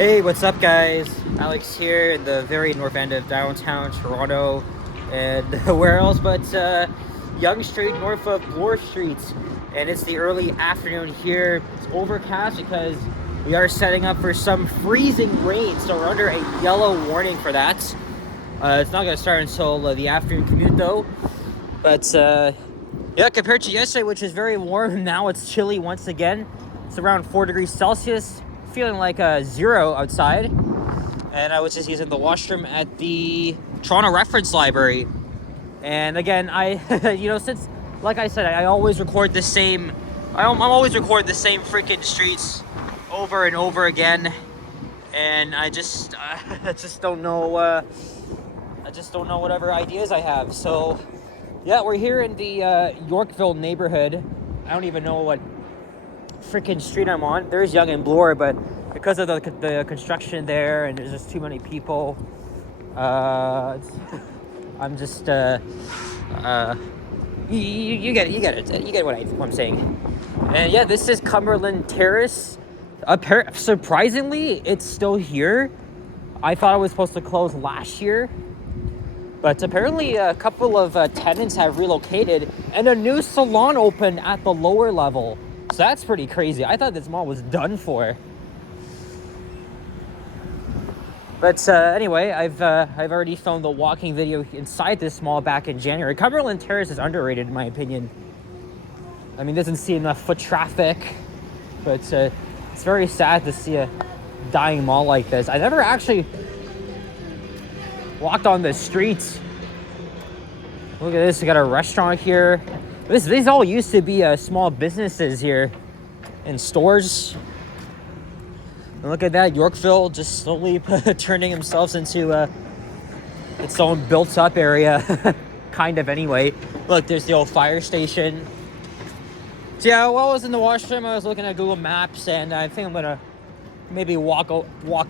Hey, what's up, guys? Alex here in the very north end of downtown Toronto, and where else but Yonge Street, north of Bloor Street. And it's the early afternoon here. It's overcast because we are setting up for some freezing rain, so we're under a yellow warning for that. It's not going to start until the afternoon commute, though. But yeah, compared to yesterday, which is very warm, now it's chilly once again. It's around 4 degrees Celsius. Feeling like a 0 outside, and I was just using the washroom at the Toronto Reference Library. And again, I since, like I said, I always record the same. I'm always recording the same freaking streets over and over again, and I just don't know. I just don't know whatever ideas I have. So yeah, we're here in the Yorkville neighborhood. I don't even know what freaking street I'm on. There's Yonge and Bloor, but because of the construction there and there's just too many people, I'm just you get it. You get what I'm saying. And yeah, this is Cumberland Terrace. Surprisingly, it's still here. I thought it was supposed to close last year, but apparently a couple of tenants have relocated and a new salon opened at the lower level. So that's pretty crazy. I thought this mall was done for. But anyway, I've already filmed the walking video inside this mall back in January. Cumberland Terrace is underrated in my opinion. I mean, doesn't see enough foot traffic, but it's very sad to see a dying mall like this. I never actually walked on the streets. Look at this. We got a restaurant here. These all used to be small businesses here and stores. And look at that, Yorkville just slowly turning themselves into its own built-up area, kind of anyway. Look, there's the old fire station. So yeah, while I was in the washroom, I was looking at Google Maps, and I think I'm gonna maybe walk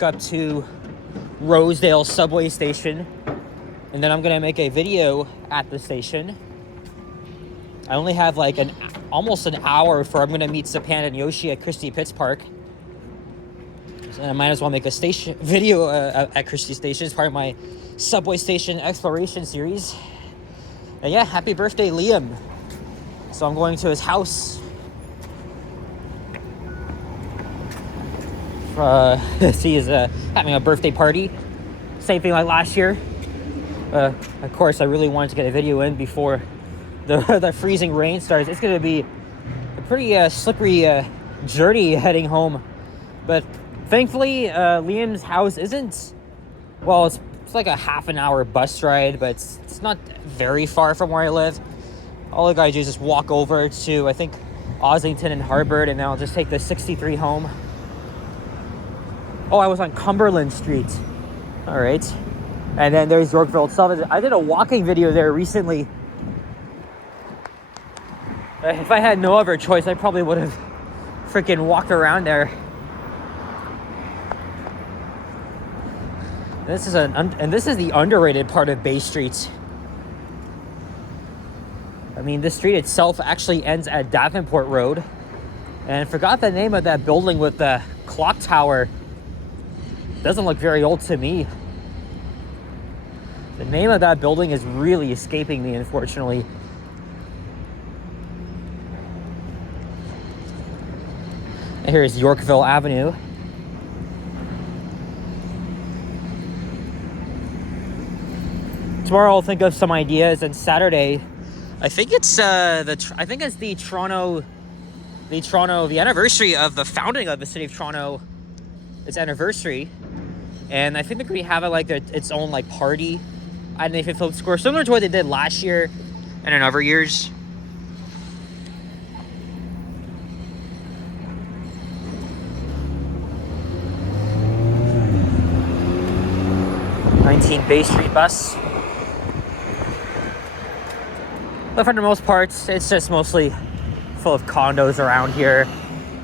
up to Rosedale subway station, and then I'm gonna make a video at the station. I only have like almost an hour before I'm gonna meet Sapan and Yoshi at Christie Pitts Park. So I might as well make a station video at Christie Station as part of my subway station exploration series. And yeah, happy birthday, Liam. So I'm going to his house. He is having a birthday party. Same thing like last year. Of course, I really wanted to get a video in before the freezing rain starts. It's going to be a pretty slippery journey heading home. But thankfully, Liam's house isn't, well, it's like a half an hour bus ride, but it's not very far from where I live. All I gotta do is just walk over to, I think, Ossington and Harvard, and then I'll just take the 63 home. Oh, I was on Cumberland Street. All right. And then there's Yorkville itself. I did a walking video there recently. If I had no other choice, I probably would have freaking walked around there. This is the underrated part of Bay Street. I mean, this street itself actually ends at Davenport Road, and I forgot the name of that building with the clock tower. Doesn't look very old to me. The name of that building is really escaping me, unfortunately. And here's Yorkville Avenue. Tomorrow I'll think of some ideas, and Saturday, I think it's the anniversary of the founding of the city of Toronto. Its anniversary, and I think they're gonna have its own like party at Nathan Phillips Square, similar to what they did last year and in other years. Bay Street bus. But for the most part, it's just mostly full of condos around here,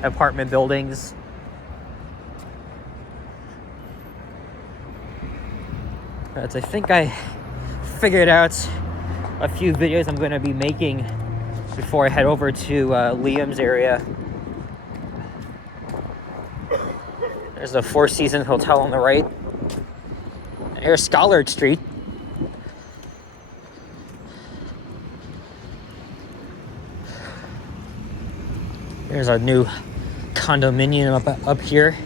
apartment buildings. But I think I figured out a few videos I'm going to be making before I head over to Liam's area. There's the Four Seasons Hotel on the right. And here's Schollard Street. There's our new condominium up here.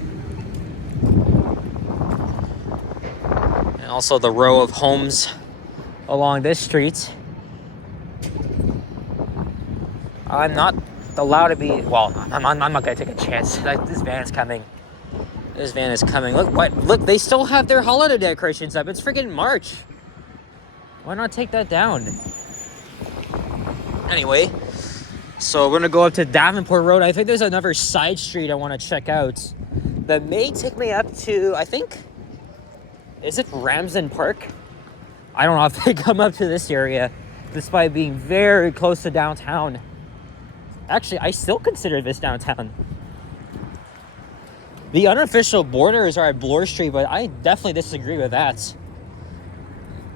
And also the row of homes along this street. I'm not allowed to be, well, I'm not gonna take a chance. This van is coming. This van is coming. Look, they still have their holiday decorations up. It's freaking March. Why not take that down? Anyway, so we're gonna go up to Davenport Road. I think there's another side street I wanna check out that may take me up to, I think, is it Ramsden Park? I don't know if they come up to this area, despite being very close to downtown. Actually, I still consider this downtown. The unofficial borders are at Bloor Street, but I definitely disagree with that.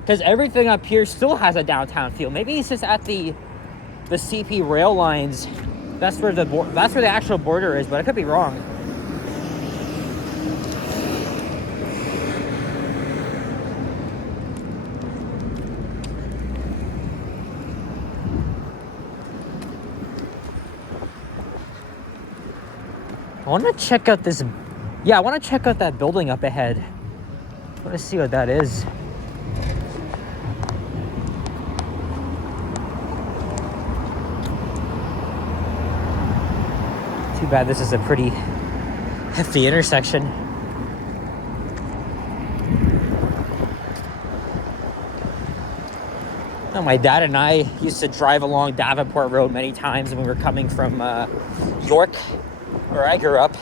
Because everything up here still has a downtown feel. Maybe it's just at the CP rail lines. That's where the actual border is, but I could be wrong. I want to check out this. Yeah, I want to check out that building up ahead. I want to see what that is. Too bad this is a pretty hefty intersection. Now, my dad and I used to drive along Davenport Road many times when we were coming from York, where I grew up.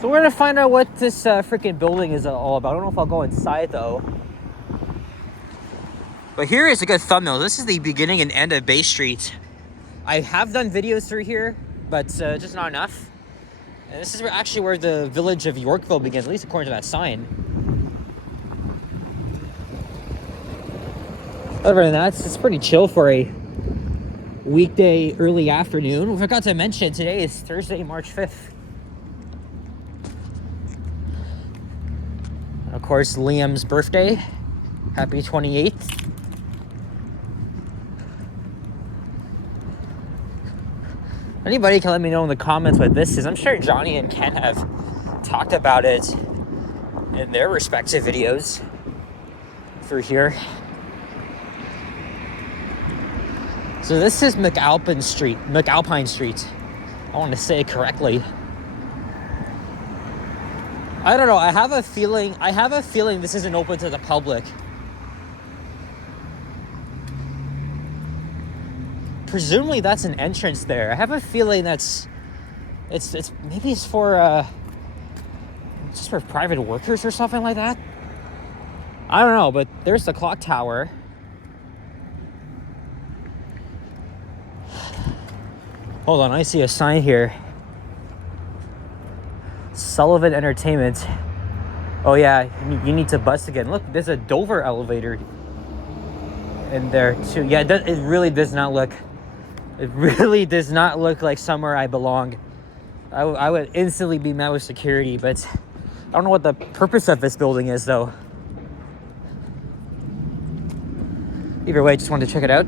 So we're gonna find out what this freaking building is all about. I don't know if I'll go inside though. But here is a good thumbnail. This is the beginning and end of Bay Street. I have done videos through here, but just not enough. And this is actually where the village of Yorkville begins, at least according to that sign. Other than that, it's pretty chill for a weekday early afternoon. I forgot to mention, today is Thursday, March 5th. And of course, Liam's birthday. Happy 28th. Anybody can let me know in the comments what this is. I'm sure Johnny and Ken have talked about it in their respective videos through here. So this is McAlpine Street. I want to say it correctly. I don't know. I have a feeling this isn't open to the public. Presumably that's an entrance there. I have a feeling it's maybe it's for just for private workers or something like that. I don't know, but there's the clock tower. Hold on, I see a sign here. Sullivan Entertainment. Oh yeah, you need to bus again. Look, there's a Dover elevator in there too. Yeah, it really does not look. It really does not look like somewhere I belong. I would instantly be met with security, but I don't know what the purpose of this building is though. Either way, I just wanted to check it out.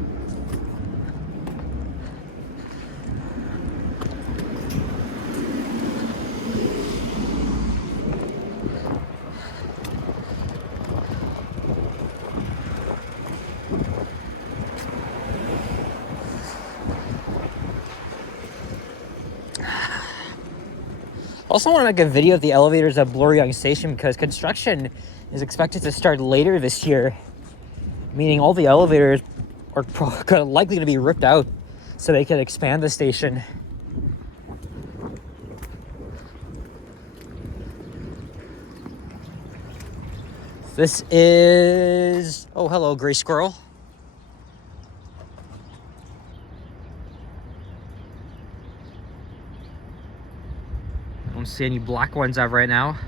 Also want to make a video of the elevators at Bloor Yonge Station because construction is expected to start later this year, meaning all the elevators are likely to be ripped out so they can expand the station. This is... Oh, hello, gray squirrel. I don't see any black ones out right now.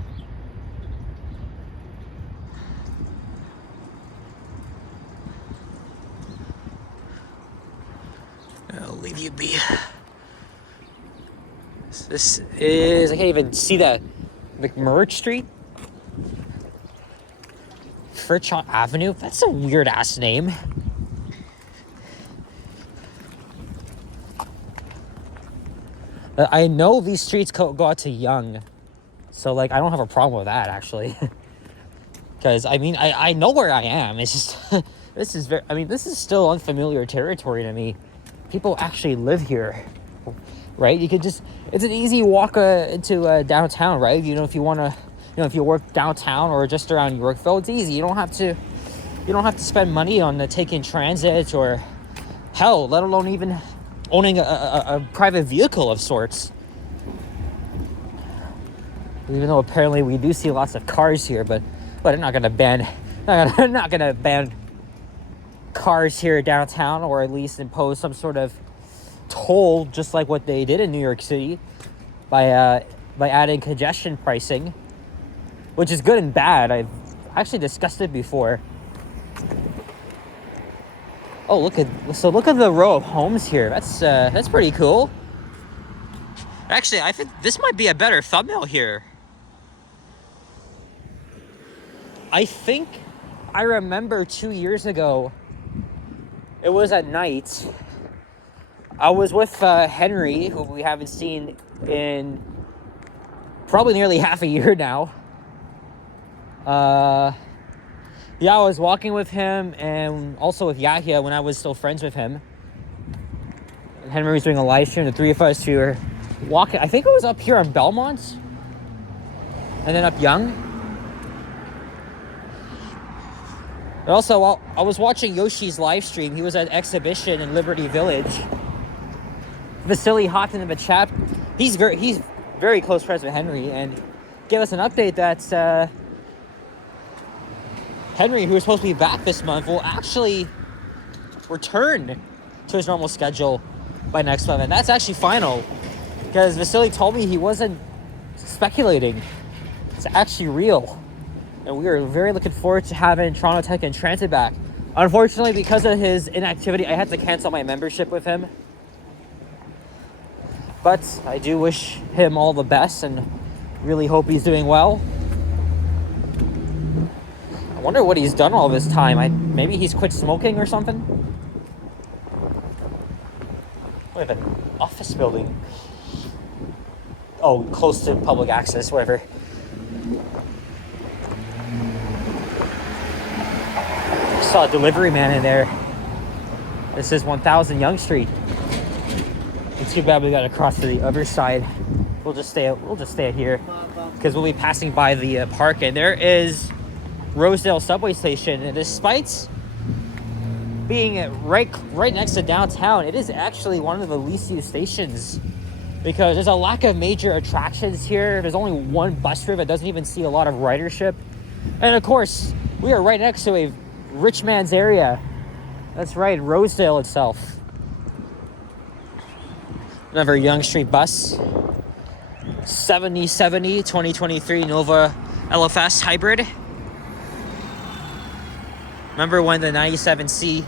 I'll leave you be. This is, I can't even see that. McMurray Street? Fritchot Avenue? That's a weird ass name. I know these streets go out to Young. So, like, I don't have a problem with that, actually. Because, I mean, I know where I am. It's just, this is still unfamiliar territory to me. People actually live here, right? You could just, it's an easy walk into downtown, right? You know, if you want to, if you work downtown or just around Yorkville, it's easy. You don't have to spend money on taking transit or, hell, let alone even owning a private vehicle of sorts. Even though apparently we do see lots of cars here, but they're not gonna ban cars here downtown, or at least impose some sort of toll, just like what they did in New York City by adding congestion pricing, which is good and bad. I've actually discussed it before. Oh, look at the row of homes here. That's pretty cool. Actually, I think this might be a better thumbnail here. I think I remember 2 years ago, it was at night. I was with Henry, who we haven't seen in probably nearly half a year now. Yeah, I was walking with him and also with Yahya when I was still friends with him. And Henry was doing a live stream. The three of us were walking. I think it was up here on Belmont, and then up Young. And also, while I was watching Yoshi's live stream, he was at an exhibition in Liberty Village. Vasily hopped into the chat. He's very close friends with Henry, and gave us an update that Henry, who was supposed to be back this month, will actually return to his normal schedule by next month. And that's actually final, because Vasily told me he wasn't speculating. It's actually real. And we are very looking forward to having Toronto Tech and Transit back. Unfortunately, because of his inactivity, I had to cancel my membership with him. But I do wish him all the best and really hope he's doing well. I wonder what he's done all this time. Maybe he's quit smoking or something? We have an office building. Oh, close to public access, whatever. Saw a delivery man in there. This is 1000 Yonge Street. It's too bad we gotta cross to the other side. We'll just stay here because we'll be passing by the park, and there is Rosedale subway station. And despite being right next to downtown, it is actually one of the least used stations because there's a lack of major attractions here. There's only one bus route that doesn't even see a lot of ridership, and of course we are right next to a rich man's area. That's right, Rosedale itself. Another Yonge Street bus. 7070 2023 Nova LFS hybrid. Remember when the 97C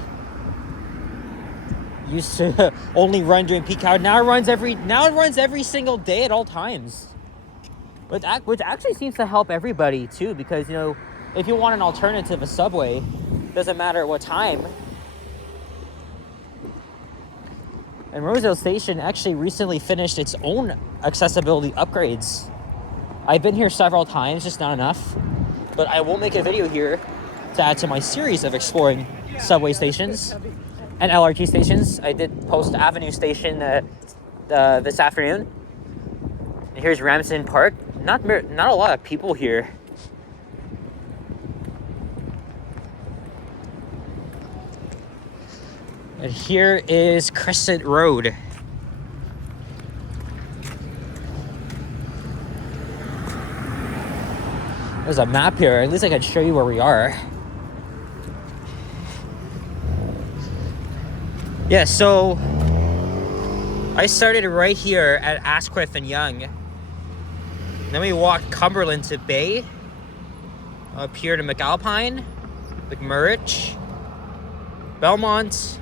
used to only run during peak hour? Now it runs every single day at all times. Which actually seems to help everybody too, because if you want an alternative, a subway, doesn't matter at what time. And Rosedale Station actually recently finished its own accessibility upgrades. I've been here several times, just not enough. But I will make a video here to add to my series of exploring subway stations and LRT stations. I did post Avenue Station this afternoon. And here's Ramsden Park. Not a lot of people here. And here is Crescent Road. There's a map here. At least I can show you where we are. Yeah, so I started right here at Asquith and Young. Then we walked Cumberland to Bay. Up here to McAlpine, McMurray, Belmont.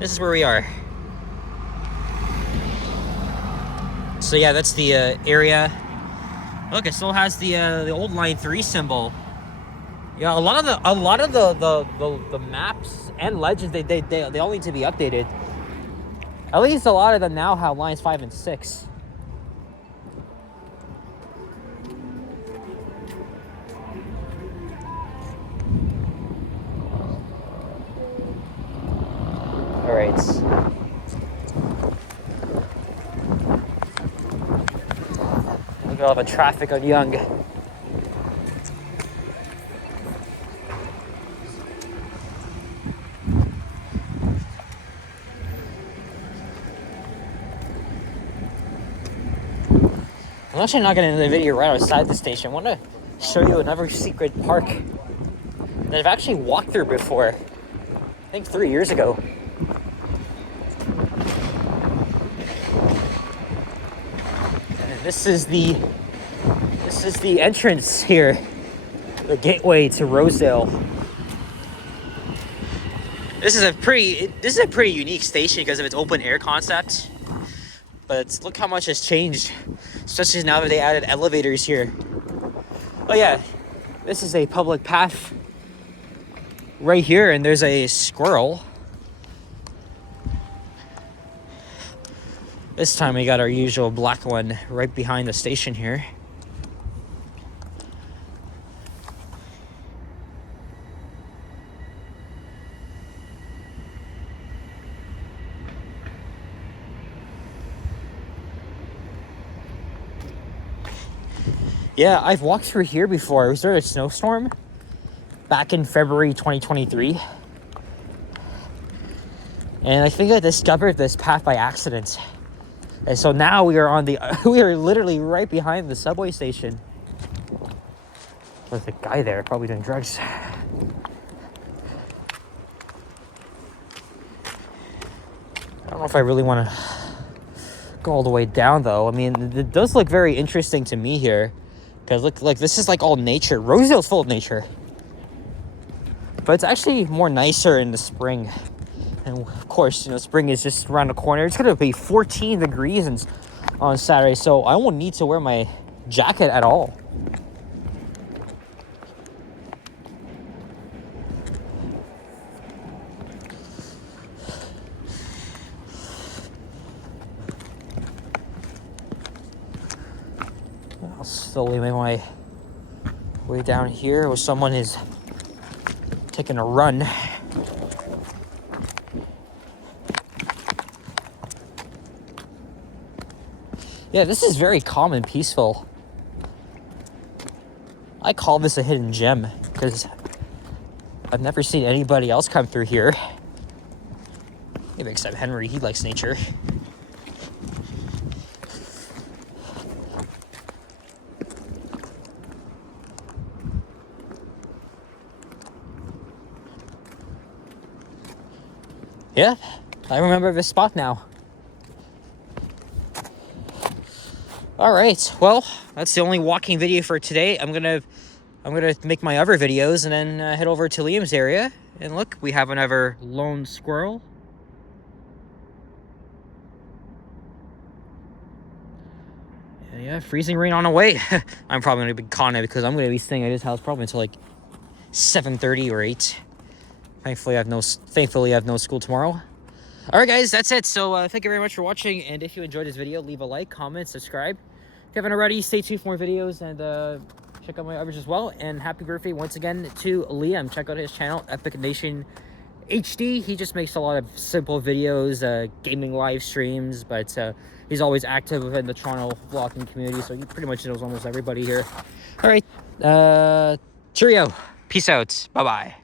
This is where we are. So yeah, that's the area. Look, it still has the old line 3 symbol. Yeah, a lot of the maps and legends they all need to be updated. At least a lot of them now have lines 5 and 6. All right. Look at all the traffic on Yonge. I'm actually not getting into the video right outside the station. I want to show you another secret park that I've actually walked through before. I think 3 years ago. And this is the entrance here, the gateway to Rosedale. This is a pretty unique station because of its open air concept. But look how much has changed, especially now that they added elevators here. Oh yeah, this is a public path right here, and there's a squirrel. This time we got our usual black one right behind the station here. Yeah, I've walked through here before. Was there a snowstorm back in February 2023? And I think I discovered this path by accident. And so now we are we are literally right behind the subway station. There's a guy there, probably doing drugs. I don't know if I really want to go all the way down though. I mean, it does look very interesting to me here. Because look, like this is like all nature. Rosedale's full of nature. But it's actually more nicer in the spring. And of course, you know, spring is just around the corner. It's going to be 14 degrees on Saturday. So I won't need to wear my jacket at all. I'll slowly make my way down here where someone is taking a run. Yeah, this is very calm and peaceful. I call this a hidden gem because I've never seen anybody else come through here. Maybe except Henry, he likes nature. Yeah, I remember this spot now. All right, well, that's the only walking video for today. I'm gonna make my other videos and then head over to Liam's area. And look, we have another lone squirrel. Yeah, freezing rain on the way. I'm probably gonna be caught because I'm gonna be staying at his house probably until like 7:30 or 8. Thankfully, I have no school tomorrow. All right, guys, that's it. So thank you very much for watching. And if you enjoyed this video, leave a like, comment, subscribe. If you haven't already, stay tuned for more videos and check out my others as well. And happy birthday once again to Liam. Check out his channel, Epic Nation HD. He just makes a lot of simple videos, gaming live streams, but he's always active within the Toronto vlogging community. So he pretty much knows almost everybody here. All right, cheerio. Peace out. Bye-bye.